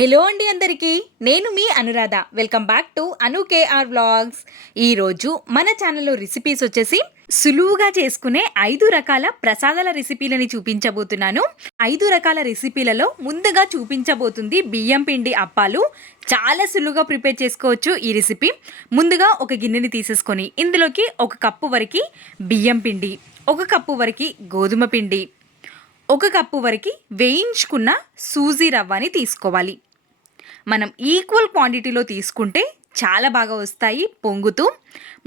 Hello అండి అందరికీ, నేను మీ Anuradha. Welcome back to Anu KR vlogs. ఈరోజు మన ఛానల్లో రెసిపీస్ వచ్చేసి సులువుగా చేసుకునే 5 రకాల ప్రసాదాల రెసిపీలని చూపించబోతున్నాను. 5 రకాల రెసిపీలలో ముందుగా చూపించబోతుంది బియ్యం పిండి అప్పాలు. చాలా సులువుగా ప్రిపేర్ చేసుకోవచ్చు ఈ రెసిపీ. ముందుగా ఒక గిన్నెని తీసేసుకొని ఇందులోకి 1 కప్పు వరకు బియ్యం పిండి, 1 కప్పు వరకు గోధుమ పిండి, 1 కప్పు వరకు వేయించుకున్న సూజీ రవ్వని తీసుకోవాలి. మనం ఈక్వల్ క్వాంటిటీలో తీసుకుంటే చాలా బాగా వస్తాయి పొంగుతూ.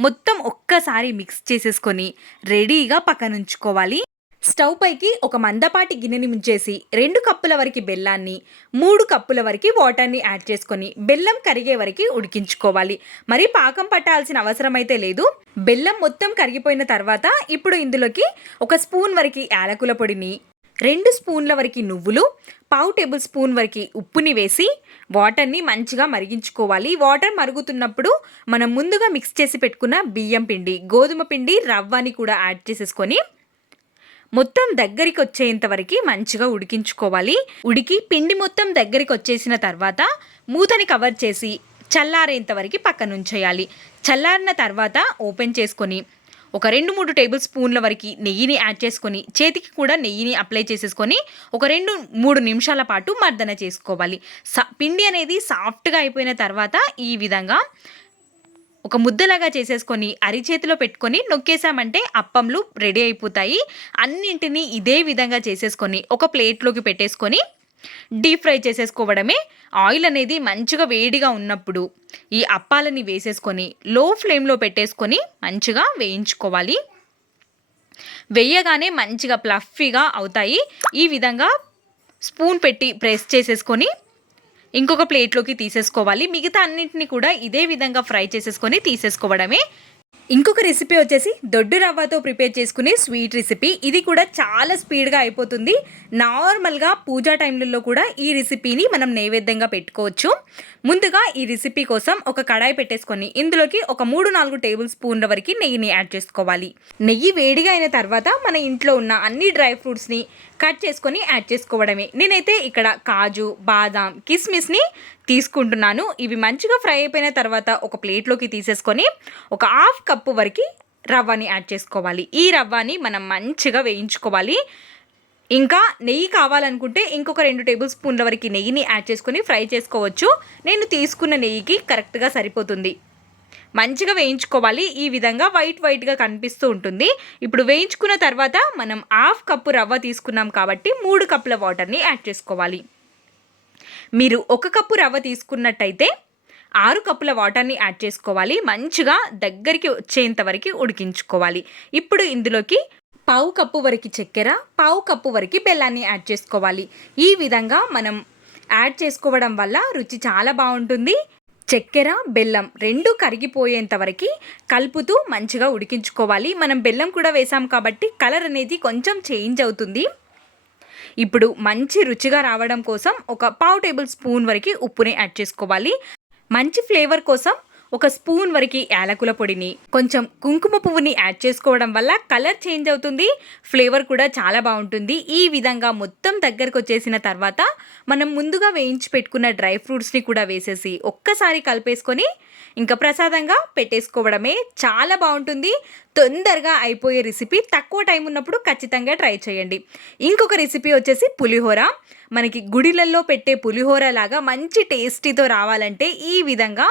మొత్తం ఒక్కసారి మిక్స్ చేసేసుకొని రెడీగా పక్కనుంచుకోవాలి. స్టవ్ పైకి ఒక మందపాటి గిన్నెని ముంచేసి 2 కప్పుల వరకు బెల్లాన్ని, 3 కప్పుల వరకు వాటర్ని యాడ్ చేసుకొని బెల్లం కరిగే వరకు ఉడికించుకోవాలి. మరి పాకం పట్టాల్సిన అవసరం అయితే లేదు. బెల్లం మొత్తం కరిగిపోయిన తర్వాత ఇప్పుడు ఇందులోకి 1 స్పూన్ వరకు యాలకుల పొడిని, 2 స్పూన్ల వరకు నువ్వులు, 1/2 టేబుల్ స్పూన్ వరకు ఉప్పుని వేసి వాటర్ని మంచిగా మరిగించుకోవాలి. వాటర్ మరుగుతున్నప్పుడు మనం ముందుగా మిక్స్ చేసి పెట్టుకున్న బియ్యం పిండి, గోధుమ పిండి, రవ్వని కూడా యాడ్ చేసేసుకొని మొత్తం దగ్గరికి వచ్చేంత వరకు మంచిగా ఉడికించుకోవాలి. ఉడికి పిండి మొత్తం దగ్గరికి వచ్చేసిన తర్వాత మూతని కవర్ చేసి చల్లారేంత వరకు పక్కన ఉంచేయాలి. చల్లారిన తర్వాత ఓపెన్ చేసుకొని ఒక 2-3 టేబుల్ స్పూన్ల వరకు నెయ్యిని యాడ్ చేసుకొని చేతికి కూడా నెయ్యిని అప్లై చేసేసుకొని ఒక 2-3 నిమిషాల పాటు మర్దన చేసుకోవాలి. పిండి అనేది సాఫ్ట్గా అయిపోయిన తర్వాత ఈ విధంగా ఒక ముద్దలాగా చేసేసుకొని అరిచేతిలో పెట్టుకొని నొక్కేసామంటే అప్పంలు రెడీ అయిపోతాయి. అన్నింటినీ ఇదే విధంగా చేసేసుకొని ఒక ప్లేట్లోకి పెట్టేసుకొని డీప్ ఫ్రై చేసేసుకోవడమే. ఆయిల్ అనేది మంచిగా వేడిగా ఉన్నప్పుడు ఈ అప్పాలని వేసేసుకొని లో ఫ్లేమ్లో పెట్టేసుకొని మంచిగా వేయించుకోవాలి. వేయగానే మంచిగా ప్లఫీగా అవుతాయి. ఈ విధంగా స్పూన్ పెట్టి ప్రెస్ చేసేసుకొని ఇంకొక ప్లేట్లోకి తీసేసుకోవాలి. మిగతా అన్నింటినీ కూడా ఇదే విధంగా ఫ్రై చేసేసుకొని తీసేసుకోవడమే. ఇంకొక రెసిపీ వచ్చేసి దొడ్డు రవ్వతో ప్రిపేర్ చేసుకునే స్వీట్ రెసిపీ. ఇది కూడా చాలా స్పీడ్గా అయిపోతుంది. నార్మల్గా పూజా టైంలలో కూడా ఈ రెసిపీని మనం నైవేద్యంగా పెట్టుకోవచ్చు. ముందుగా ఈ రెసిపీ కోసం ఒక కడాయి పెట్టేసుకొని ఇందులోకి ఒక 3-4 టేబుల్ స్పూన్ల వరకు నెయ్యిని యాడ్ చేసుకోవాలి. నెయ్యి వేడిగా అయిన తర్వాత మన ఇంట్లో ఉన్న అన్ని డ్రై ఫ్రూట్స్ని కట్ చేసుకొని యాడ్ చేసుకోవడమే. నేనైతే ఇక్కడ కాజు, బాదాం, కిస్మిస్ని తీసుకుంటున్నాను. ఇవి మంచిగా ఫ్రై అయిపోయిన తర్వాత ఒక ప్లేట్లోకి తీసేసుకొని ఒక 1/2 కప్పు వరకు రవ్వని యాడ్ చేసుకోవాలి. ఈ రవ్వని మనం మంచిగా వేయించుకోవాలి. ఇంకా నెయ్యి కావాలనుకుంటే ఇంకొక 2 టేబుల్ స్పూన్ల వరకు నెయ్యిని యాడ్ చేసుకొని ఫ్రై చేసుకోవచ్చు. నేను తీసుకున్న నెయ్యికి కరెక్ట్గా సరిపోతుంది. మంచిగా వేయించుకోవాలి. ఈ విధంగా వైట్గా కనిపిస్తూ ఉంటుంది. ఇప్పుడు వేయించుకున్న తర్వాత మనం 1/2 కప్పు రవ్వ తీసుకున్నాం కాబట్టి 3 కప్పుల వాటర్ని యాడ్ చేసుకోవాలి. మీరు 1 కప్పు రవ్వ తీసుకున్నట్టయితే 6 కప్పుల వాటర్ని యాడ్ చేసుకోవాలి. మంచిగా దగ్గరికి వచ్చేంత వరకు ఉడికించుకోవాలి. ఇప్పుడు ఇందులోకి 1/2 కప్పు వరకు చక్కెర, 1/2 కప్పు వరకు బెల్లాన్ని యాడ్ చేసుకోవాలి. ఈ విధంగా మనం యాడ్ చేసుకోవడం వల్ల రుచి చాలా బాగుంటుంది. చక్కెర, బెల్లం 2 కరిగిపోయేంత వరకు కలుపుతూ మంచిగా ఉడికించుకోవాలి. మనం బెల్లం కూడా వేసాం కాబట్టి కలర్ అనేది కొంచెం చేంజ్ అవుతుంది. ఇప్పుడు మంచి రుచిగా రావడం కోసం ఒక 1/2 టేబుల్ స్పూన్ వరకు ఉప్పుని యాడ్ చేసుకోవాలి. మంచి ఫ్లేవర్ కోసం 1 స్పూన్ వరకు యాలకుల పొడిని, కొంచెం కుంకుమ పువ్వుని యాడ్ చేసుకోవడం వల్ల కలర్ చేంజ్ అవుతుంది, ఫ్లేవర్ కూడా చాలా బాగుంటుంది. ఈ విధంగా మొత్తం దగ్గరకు వచ్చేసిన తర్వాత మనం ముందుగా వేయించి పెట్టుకున్న డ్రై ఫ్రూట్స్ని కూడా వేసేసి ఒక్కసారి కలిపేసుకొని ఇంకా ప్రసాదంగా పెట్టేసుకోవడమే. చాలా బాగుంటుంది. తొందరగా అయిపోయే రెసిపీ. తక్కువ టైం ఉన్నప్పుడు ఖచ్చితంగా ట్రై చేయండి. ఇంకొక రెసిపీ వచ్చేసి పులిహోర. మనకి గుడిలల్లో పెట్టే పులిహోర లాగా మంచి టేస్టీతో రావాలంటే ఈ విధంగా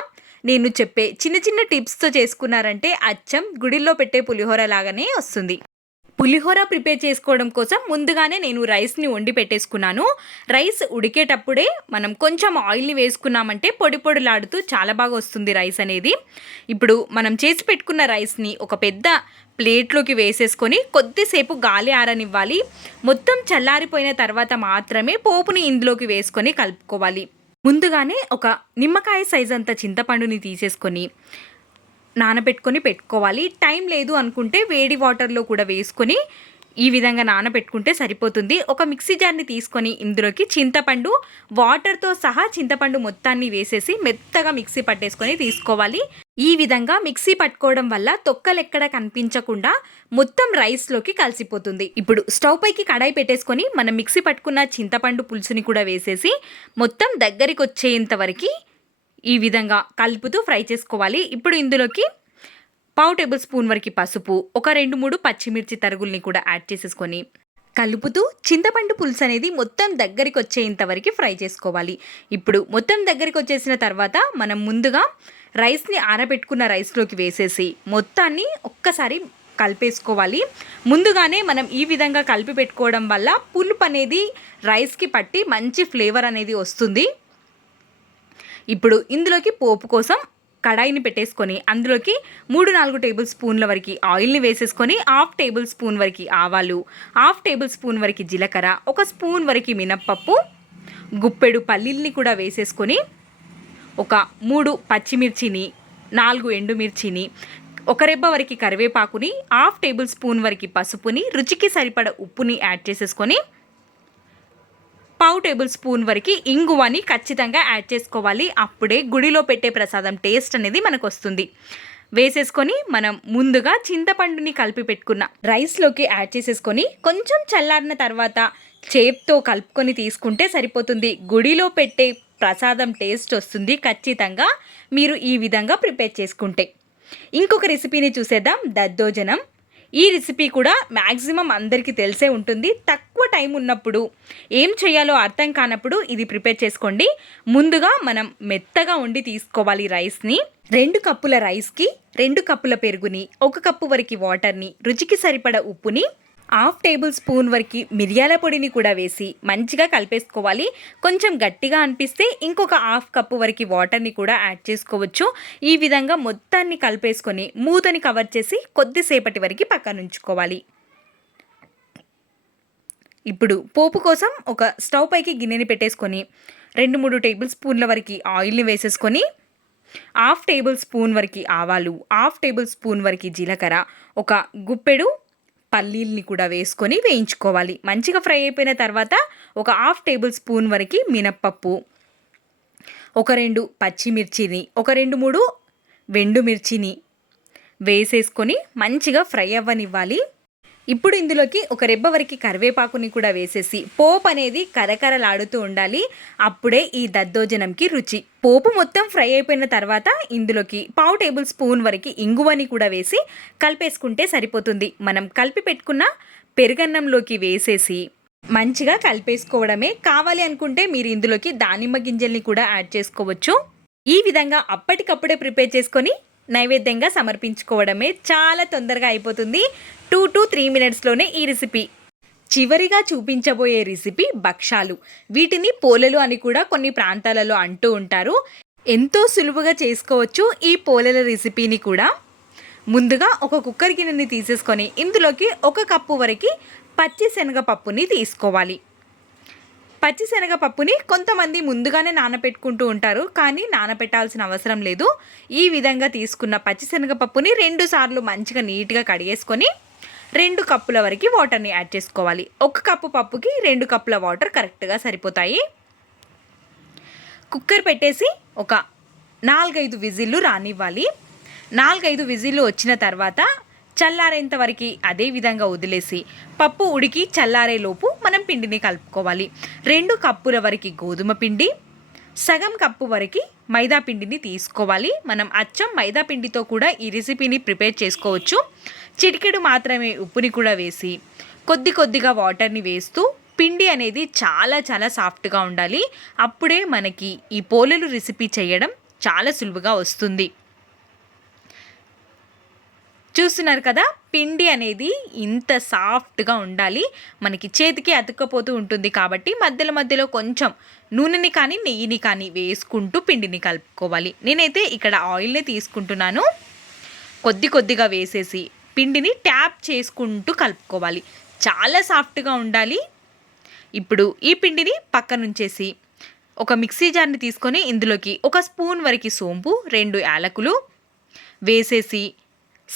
నేను చెప్పే చిన్న టిప్స్తో చేసుకున్నారంటే అచ్చం గుడిల్లో పెట్టే పులిహోర లాగానే వస్తుంది. పులిహోర ప్రిపేర్ చేసుకోవడం కోసం ముందుగానే నేను రైస్ని వండి పెట్టేసుకున్నాను. రైస్ ఉడికేటప్పుడే మనం కొంచెం ఆయిల్ని వేసుకున్నామంటే పొడిలాడుతూ చాలా బాగా వస్తుంది రైస్ అనేది. ఇప్పుడు మనం చేసి పెట్టుకున్న రైస్ని ఒక పెద్ద ప్లేట్లోకి వేసేసుకొని కొద్దిసేపు గాలి ఆరనివ్వాలి. మొత్తం చల్లారిపోయిన తర్వాత మాత్రమే పోపుని ఇందులోకి వేసుకొని కలుపుకోవాలి. ముందుగానే ఒక నిమ్మకాయ సైజ్ అంత చింతపండుని తీసేసుకొని నానబెట్టుకొని పెట్టుకోవాలి. టైం లేదు అనుకుంటే వేడి వాటర్లో కూడా వేసుకొని ఈ విధంగా నానబెట్టుకుంటే సరిపోతుంది. ఒక మిక్సీ జార్ని తీసుకొని ఇందులోకి చింతపండు, వాటర్తో సహా చింతపండు మొత్తాన్ని వేసేసి మెత్తగా మిక్సీ పట్టేసుకొని తీసుకోవాలి. ఈ విధంగా మిక్సీ పట్టుకోవడం వల్ల తొక్కలెక్కడ కనిపించకుండా మొత్తం రైస్లోకి కలిసిపోతుంది. ఇప్పుడు స్టవ్ పైకి కడాయి పెట్టేసుకొని మనం మిక్సీ పట్టుకున్న చింతపండు పులుసుని కూడా వేసేసి మొత్తం దగ్గరికి వచ్చేంత వరకు ఈ విధంగా కలుపుతూ ఫ్రై చేసుకోవాలి. ఇప్పుడు ఇందులోకి 1/2 టేబుల్ స్పూన్ వరకు పసుపు, ఒక 2-3 పచ్చిమిర్చి తరుగుల్ని కూడా యాడ్ చేసేసుకొని కలుపుతూ చింతపండు పులుసు అనేది మొత్తం దగ్గరికి వచ్చేంత వరకు ఫ్రై చేసుకోవాలి. ఇప్పుడు మొత్తం దగ్గరికి వచ్చేసిన తర్వాత మనం ముందుగా రైస్ని ఆరబెట్టుకున్న రైస్లోకి వేసేసి మొత్తాన్ని ఒక్కసారి కలిపేసుకోవాలి. ముందుగానే మనం ఈ విధంగా కలిపి పెట్టుకోవడం వల్ల పులుపు అనేది రైస్కి పట్టి మంచి ఫ్లేవర్ అనేది వస్తుంది. ఇప్పుడు ఇందులోకి పోపు కోసం కడాయిని పెట్టేసుకొని అందులోకి 3-4 టేబుల్ స్పూన్ల వరకు ఆయిల్ని వేసేసుకొని 1/2 టేబుల్ స్పూన్ వరకు ఆవాలు, 1/2 టేబుల్ స్పూన్ వరకు జీలకర్ర, 1 స్పూన్ వరకు మినప్పప్పు, గుప్పెడు పల్లీల్ని కూడా వేసేసుకొని ఒక 3 పచ్చిమిర్చిని, 4 ఎండుమిర్చిని, ఒక రెబ్బ వరకు కరివేపాకుని, 1/2 టేబుల్ స్పూన్ వరకు పసుపుని, రుచికి సరిపడ ఉప్పుని యాడ్ చేసేసుకొని 1/2 టేబుల్ స్పూన్ వరకు ఇంగువని ఖచ్చితంగా యాడ్ చేసుకోవాలి. అప్పుడే గుడిలో పెట్టే ప్రసాదం టేస్ట్ అనేది మనకు వస్తుంది. వేసేసుకొని మనం ముందుగా చింతపండుని కలిపి పెట్టుకున్న రైస్లోకి యాడ్ చేసేసుకొని కొంచెం చల్లారిన తర్వాత చేత్తో కలుపుకొని తీసుకుంటే సరిపోతుంది. గుడిలో పెట్టే ప్రసాదం టేస్ట్ వస్తుంది ఖచ్చితంగా మీరు ఈ విధంగా ప్రిపేర్ చేసుకుంటే. ఇంకొక రెసిపీని చూసేద్దాం, దద్దోజనం. ఈ రెసిపీ కూడా మ్యాక్సిమం అందరికీ తెలిసే ఉంటుంది. తక్కువ టైం ఉన్నప్పుడు ఏం చేయాలో అర్థం కానప్పుడు ఇది ప్రిపేర్ చేసుకోండి. ముందుగా మనం మెత్తగా వండి తీసుకోవాలి రైస్ని. 2 కప్పుల రైస్కి 2 కప్పుల పెరుగుని, 1 కప్పు వరకు వాటర్ని, రుచికి సరిపడ ఉప్పుని, 1/2 టేబుల్ స్పూన్ వరకు మిరియాల పొడిని కూడా వేసి మంచిగా కలిపేసుకోవాలి. కొంచెం గట్టిగా అనిపిస్తే ఇంకొక 1/2 కప్పు వరకు వాటర్ని కూడా యాడ్ చేసుకోవచ్చు. ఈ విధంగా మొత్తాన్ని కలిపేసుకొని మూతని కవర్ చేసి కొద్దిసేపటి వరకు పక్కన ఉంచుకోవాలి. ఇప్పుడు పోపు కోసం ఒక స్టవ్ పైకి గిన్నెని పెట్టేసుకొని 2-3 టేబుల్ స్పూన్ల వరకు ఆయిల్ని వేసేసుకొని 1/2 టేబుల్ స్పూన్ వరకు ఆవాలు, 1/2 టేబుల్ స్పూన్ వరకు జీలకర్ర, ఒక గుప్పెడు పల్లీల్ని కూడా వేసుకొని వేయించుకోవాలి. మంచిగా ఫ్రై అయిపోయిన తర్వాత ఒక 1/2 టేబుల్ స్పూన్ వరకు మినప్పప్పు, ఒక 2 పచ్చిమిర్చిని, ఒక 2-3 ఎండుమిర్చిని వేసేసుకొని మంచిగా ఫ్రై అవ్వనివ్వాలి. ఇప్పుడు ఇందులోకి ఒక రెబ్బ వరకు కరివేపాకుని కూడా వేసేసి పోపు అనేది కరకరలాడుతూ ఉండాలి. అప్పుడే ఈ దద్దోజనంకి రుచి. పోపు మొత్తం ఫ్రై అయిపోయిన తర్వాత ఇందులోకి 1/2 టేబుల్ స్పూన్ వరకు ఇంగువని కూడా వేసి కలిపేసుకుంటే సరిపోతుంది. మనం కలిపి పెట్టుకున్న పెరుగన్నంలోకి వేసేసి మంచిగా కలిపేసుకోవడమే. కావాలి అనుకుంటే మీరు ఇందులోకి దానిమ్మ గింజల్ని కూడా యాడ్ చేసుకోవచ్చు. ఈ విధంగా అప్పటికప్పుడే ప్రిపేర్ చేసుకొని నైవేద్యంగా సమర్పించుకోవడమే. చాలా తొందరగా అయిపోతుంది. 2 to 3 మినిట్స్లోనే ఈ రెసిపీ. చివరిగా చూపించబోయే రెసిపీ భక్షాలు. వీటిని పోలెలు అని కూడా కొన్ని ప్రాంతాలలో అంటూ ఉంటారు. ఎంతో సులువుగా చేసుకోవచ్చు ఈ పోలెల రెసిపీని కూడా. ముందుగా ఒక కుక్కర్ గిన్నెని తీసేసుకొని ఇందులోకి 1 కప్పు వరకు పచ్చిశనగపప్పుని తీసుకోవాలి. పచ్చిశనగపప్పుని కొంతమంది ముందుగానే నానబెట్టుకుంటూ ఉంటారు, కానీ నానబెట్టాల్సిన అవసరం లేదు. ఈ విధంగా తీసుకున్న పచ్చిశనగపప్పుని 2 సార్లు మంచిగా నీట్గా కడిగేసుకొని 2 కప్పుల వరకు వాటర్ని యాడ్ చేసుకోవాలి. 1 కప్పు పప్పుకి 2 కప్పుల వాటర్ కరెక్ట్గా సరిపోతాయి. కుక్కర్ పెట్టేసి ఒక 4-5 విజిల్లు రానివ్వాలి. 4-5 విజిల్లు వచ్చిన తర్వాత చల్లారేంత వరకు అదే విధంగా వదిలేసి పప్పు ఉడికి చల్లారేలోపు మనం పిండిని కలుపుకోవాలి. 2 కప్పుల వరకు గోధుమ పిండి, సగం కప్పు వరకు మైదా పిండిని తీసుకోవాలి. మనం అచ్చం మైదా పిండితో కూడా ఈ రెసిపీని ప్రిపేర్ చేసుకోవచ్చు. చిటికెడు మాత్రమే ఉప్పుని కూడా వేసి కొద్దిగా వాటర్ని వేస్తూ పిండి అనేది చాలా చాలా సాఫ్ట్గా ఉండాలి. అప్పుడే మనకి ఈ పోలెలు రెసిపీ చేయడం చాలా సులువుగా వస్తుంది. చూస్తున్నారు కదా, పిండి అనేది ఇంత సాఫ్ట్గా ఉండాలి. మనకి చేతికి అతుక్కపోతూ ఉంటుంది కాబట్టి మధ్యలో కొంచెం నూనెని కానీ నెయ్యిని కానీ వేసుకుంటూ పిండిని కలుపుకోవాలి. నేనైతే ఇక్కడ ఆయిల్ని తీసుకుంటున్నాను. కొద్దిగా వేసేసి పిండిని ట్యాప్ చేసుకుంటూ కలుపుకోవాలి. చాలా సాఫ్ట్గా ఉండాలి. ఇప్పుడు ఈ పిండిని పక్కన ఉంచేసి ఒక మిక్సీ జార్ని తీసుకొని ఇందులోకి 1 స్పూన్ వరకు సోంపు, 2 యాలకులు వేసేసి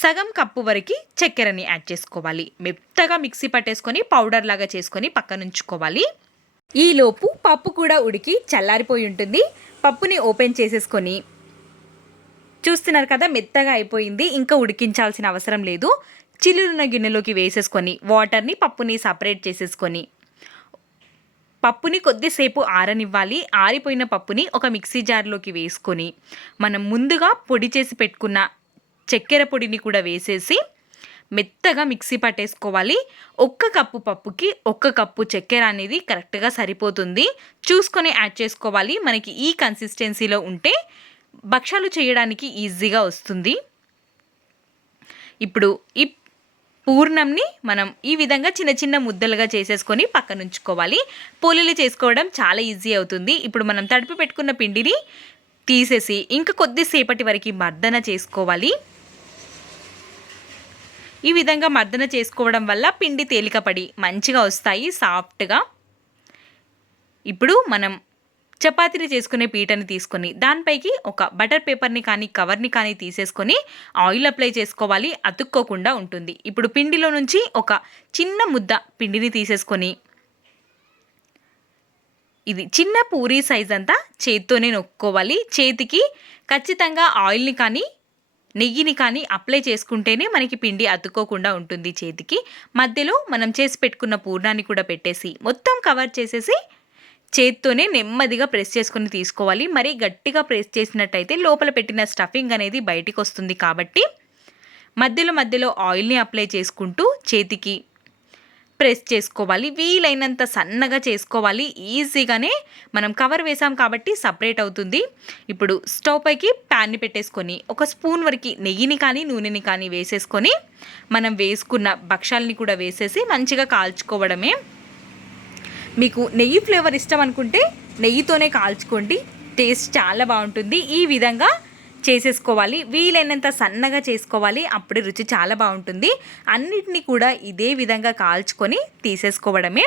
సగం కప్పు వరకు చక్కెరని యాడ్ చేసుకోవాలి. మెత్తగా మిక్సీ పట్టేసుకొని పౌడర్ లాగా చేసుకొని పక్కనుంచుకోవాలి. ఈలోపు పప్పు కూడా ఉడికి చల్లారిపోయి ఉంటుంది. పప్పుని ఓపెన్ చేసేసుకొని చూస్తున్నారు కదా, మెత్తగా అయిపోయింది. ఇంకా ఉడికించాల్సిన అవసరం లేదు. చిల్లున్న గిన్నెలోకి వేసేసుకొని వాటర్ని పప్పుని సపరేట్ చేసేసుకొని పప్పుని కొద్దిసేపు ఆరనివ్వాలి. ఆరిపోయిన పప్పుని ఒక మిక్సీ జార్లోకి వేసుకొని మనం ముందుగా పొడి చేసి పెట్టుకున్న చక్కెర పొడిని కూడా వేసేసి మెత్తగా మిక్సీ పట్టేసుకోవాలి. 1 కప్పు పప్పుకి 1 కప్పు చక్కెర అనేది కరెక్ట్గా సరిపోతుంది. చూసుకొని యాడ్ చేసుకోవాలి. మనకి ఈ కన్సిస్టెన్సీలో ఉంటే భక్షాలు చేయడానికి ఈజీగా వస్తుంది. ఇప్పుడు ఈ పూర్ణంని మనం ఈ విధంగా చిన్న చిన్న ముద్దలుగా చేసేసుకొని పక్కనుంచుకోవాలి. పోలీలు చేసుకోవడం చాలా ఈజీ అవుతుంది. ఇప్పుడు మనం తడిపి పెట్టుకున్న పిండిని తీసేసి ఇంకా కొద్దిసేపటి వరకు మర్దన చేసుకోవాలి. ఈ విధంగా మర్దన చేసుకోవడం వల్ల పిండి తేలికపడి మంచిగా వస్తాయి, సాఫ్ట్గా. ఇప్పుడు మనం చపాతీలు చేసుకునే పీటని తీసుకొని దానిపైకి ఒక బటర్ పేపర్ని కానీ కవర్ని కానీ తీసేసుకొని ఆయిల్ అప్లై చేసుకోవాలి. అతుక్కోకుండా ఉంటుంది. ఇప్పుడు పిండిలో నుంచి ఒక చిన్న ముద్ద పిండిని తీసేసుకొని ఇది చిన్న పూరీ సైజ్ అంతా చేత్తోనే నొక్కోవాలి. చేతికి ఖచ్చితంగా ఆయిల్ని కానీ నెయ్యిని కానీ అప్లై చేసుకుంటేనే మనకి పిండి అతుక్కోకుండా ఉంటుంది చేతికి. మధ్యలో మనం చేసి పెట్టుకున్న పూర్ణాన్ని కూడా పెట్టేసి మొత్తం కవర్ చేసేసి చేత్తోనే నెమ్మదిగా ప్రెస్ చేసుకొని తీసుకోవాలి. మరీ గట్టిగా ప్రెస్ చేసినట్టయితే లోపల పెట్టిన స్టఫింగ్ అనేది బయటికి వస్తుంది. కాబట్టి మధ్యలో ఆయిల్ని అప్లై చేసుకుంటూ చేతికి ప్రెస్ చేసుకోవాలి. వీలైనంత సన్నగా చేసుకోవాలి. ఈజీగానే మనం కవర్ వేసాం కాబట్టి సపరేట్ అవుతుంది. ఇప్పుడు స్టవ్ పైకి ప్యాన్ని పెట్టేసుకొని ఒక స్పూన్ వరకు నెయ్యిని కానీ నూనెని కానీ వేసేసుకొని మనం వేసుకున్న భక్షాలని కూడా వేసేసి మంచిగా కాల్చుకోవడమే. మీకు నెయ్యి ఫ్లేవర్ ఇష్టం అనుకుంటే నెయ్యితోనే కాల్చుకోండి. టేస్ట్ చాలా బాగుంటుంది. ఈ విధంగా చేసేసుకోవాలి. వీలైనంత సన్నగా చేసుకోవాలి. అప్పుడే రుచి చాలా బాగుంటుంది. అన్నిటినీ కూడా ఇదే విధంగా కాల్చుకొని తీసేసుకోవడమే.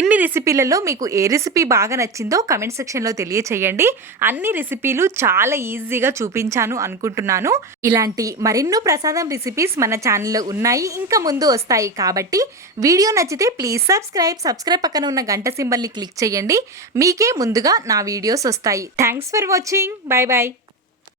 ఇన్ని రెసిపీలలో మీకు ఏ రెసిపీ బాగా నచ్చిందో కమెంట్ సెక్షన్లో తెలియచేయండి. అన్ని రెసిపీలు చాలా ఈజీగా చూపించాను అనుకుంటున్నాను. ఇలాంటి మరెన్నో ప్రసాదం రెసిపీస్ మన ఛానల్లో ఉన్నాయి, ఇంకా ముందు వస్తాయి. కాబట్టి వీడియో నచ్చితే ప్లీజ్ సబ్స్క్రైబ్ పక్కన ఉన్న గంట సింబల్ని క్లిక్ చేయండి. మీకే ముందుగా నా వీడియోస్ వస్తాయి. Thanks for watching. Bye bye.